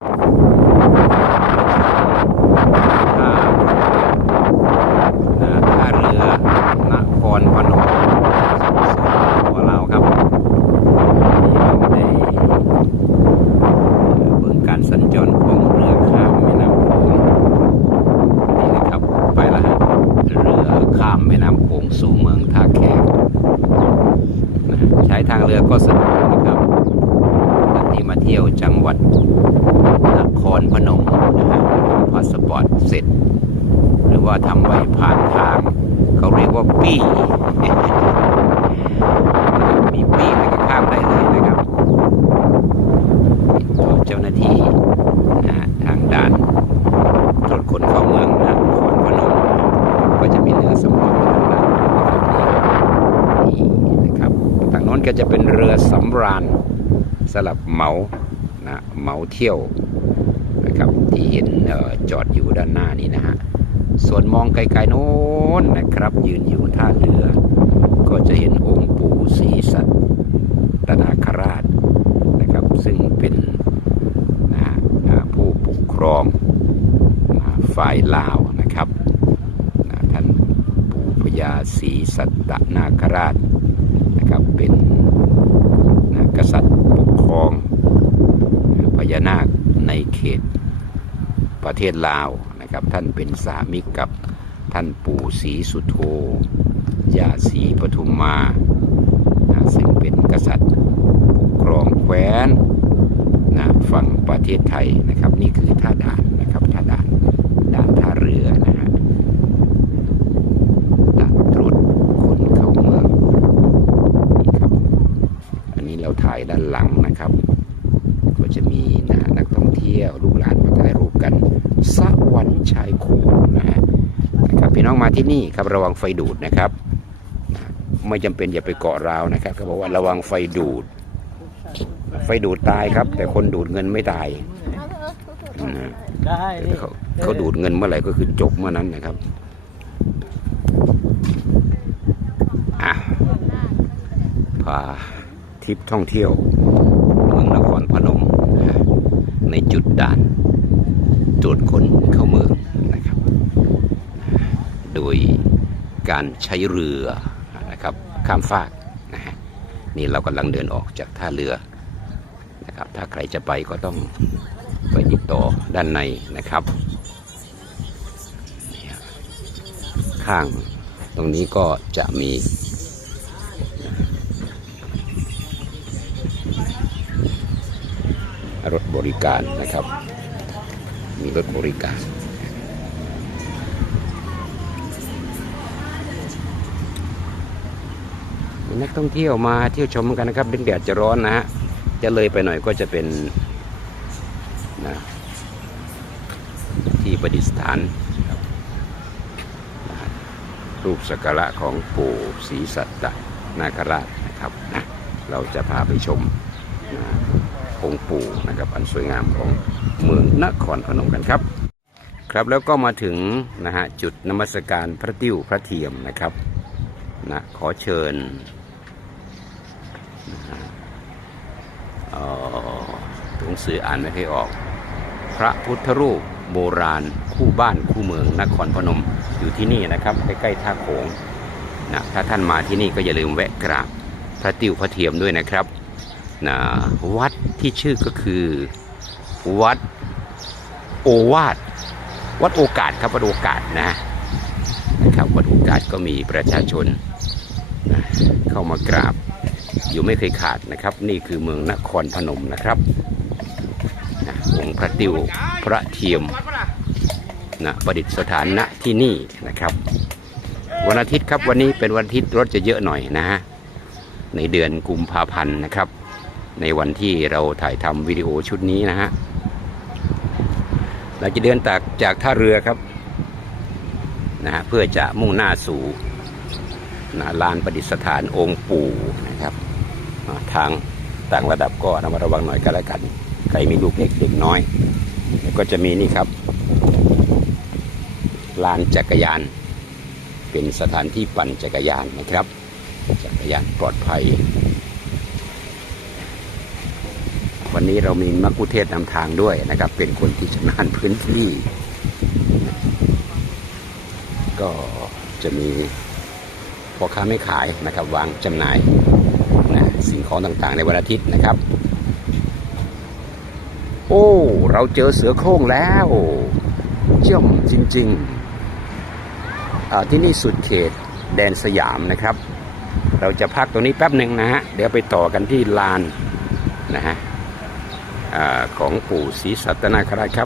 ท่าเรือนครพนมของเราครับนี่เราได้เบิ่งการสัญจรของเรือข้ามแม่น้ำโขงนี่นะครับไปละฮะเรือข้ามแม่น้ำโขงสู่เมืองท่าแขกนะใช้ทางเรือก็สะดวกนะครับ ที่มาเที่ยวจังหวัดนครพนมนะฮะพาสปอร์ตเสร็จ หรือว่าทำใบผ่านทาง เขาเรียกว่าปี้ มีปี้แล้วก็ข้ามได้เลยนะครับต่อเจ้าหน้าที่นะฮะทางด่านตรวจคนเข้าเมืองนครพนม ก็จะมีเรือสำรองทางด้านนี่นะครับทางโน้นก็จะเป็นเรือสำราญสลับเหมานะเหมาเที่ยวนะครับที่เห็นออจอดอยู่ด้านหน้านี้นะฮะส่วนมองไกลๆโน้นนะครับ ยืนอยู่ท่าเรือ ก็จะเห็นองค์ปู่ศรีสัตตนาคราชนะครับ ซึ่งเป็นนะฮะผู้ปกครองนะฝ่ายลาวนะครับนะท่านปู่พญาศรีสัตตนาคราช นะครับเป็นนะกษัตริย์ปกครองพญานาคในเขตประเทศลาวนะครับท่านเป็นสามิกกับท่านปู่ศรีสุโธย่าศรีปทุมมานะซึ่งเป็นกษัตริย์ปกครองแคว้นนะฝั่งประเทศไทยนะครับนี่คือท่าด่านนะครับท่าด่านด่านท่าเรือนะฮะด่านตรวจคนเข้าเมืองนี่ครับอันนี้เรา ถ่ายด้านหลังนะครับ ก็จะมีนะนักท่องเที่ยวลูกหลานมาถ่ายรูปกันสวรรค์ชายโขงนะฮะนะครับพี่น้องมาที่นี่ครับระวังไฟดูดนะครับนะไม่จำเป็นอย่าไปเกาะราวนะครับเขาบอกว่าระวังไฟดูด ไฟดูดตายครับ แต่คนดูดเงินไม่ตายนะได้แต่เขาเขาดูดเงินเมื่อไหร่ก็คือจบเมื่อนั้นนะครับอะพา ทริปท่องเที่ยวเมืองนครพนม ในจุดด่านตรวจคนเข้าเมืองนะครับ โดยการใช้เรือนะครับข้ามฟากนะฮะนี่เรากำลังเดินออกจากท่าเรือนะครับ ถ้าใครจะไปก็ต้องไปติดต่อด้านในนะครับ ข้างตรงนี้ก็จะมี รถบริการนะครับ มีรถบริการ นักท่องเที่ยวมาเที่ยวชมกันนะครับเดึงแดดจะร้อนนะฮะจะเลยไปหน่อยก็จะเป็นนะที่ประดิษฐานรูปสักการะของปู่ศรีสัตตนาคราชนะครับนะเราจะพาไปชมนะ องค์ปู่นะครับอันสวยงามของเมืองนครพนมกันครับ ครับแล้วก็มาถึงนะฮะจุดนมัสการพระติ้วพระเทียมนะครับนะขอเชิญเอ่อหนังสืออ่านไม่เคอยออก พระพุทธรูปโบราณคู่บ้านคู่เมืองนครพนมอยู่ที่นี่นะครับใกล้ๆท่าโขงนะถ้าท่านมาที่นี่ก็อย่าลืมแวะกราบพระติวพระเทียมด้วยนะครับ นะวัดที่ชื่อก็คือ วัดโอวาทวัดโอกาสครับวัดโอกาสนะนะครับวัดโอกาสก็มีประชาชนนะเข้ามากราบ อยู่ไม่เคยขาดนะครับ นี่คือเมืองนครพนมนะครับนะองค์พระติวพระเทียมนะประดิษฐานณที่นี่นะครับ วันอาทิตย์ครับวันนี้เป็นวันอาทิตย์รถจะเยอะหน่อยนะฮะในเดือนกุมภาพันธ์นะครับ ในวันที่เราถ่ายทำวิดีโอชุดนี้นะฮะเราจะเดินจากจากท่าเรือครับนะฮะเพื่อจะมุ่งหน้าสู่นะลานประดิษฐานองค์ปู่นะครับทางต่างระดับก็ระมัดระวังหน่อยก็แล้วกันใครมีลูกเล็กเด็กน้อย ก็จะมีนี่ครับ ลานจักรยาน เป็นสถานที่ปั่นจักรยานนะครับ จักรยานปลอดภัย วันนี้เรามีมักคุเทศนำทางด้วยนะครับ เป็นคนที่ชำนาญพื้นที่ ก็จะมีพ่อค้าไม่ขายนะครับ วางจำหน่ายนะสิ่งของต่างๆ ในวันอาทิตย์นะครับ โอ้ เราเจอเสือโคร่งแล้วเจ้มจริงๆที่นี่สุดเขตแดนสยามนะครับ เราจะพักตรงนี้แป๊บหนึ่งนะฮะ เดี๋ยวไปต่อกันที่ลานนะฮะ ของปู่ศรีสัตนาคราชครับ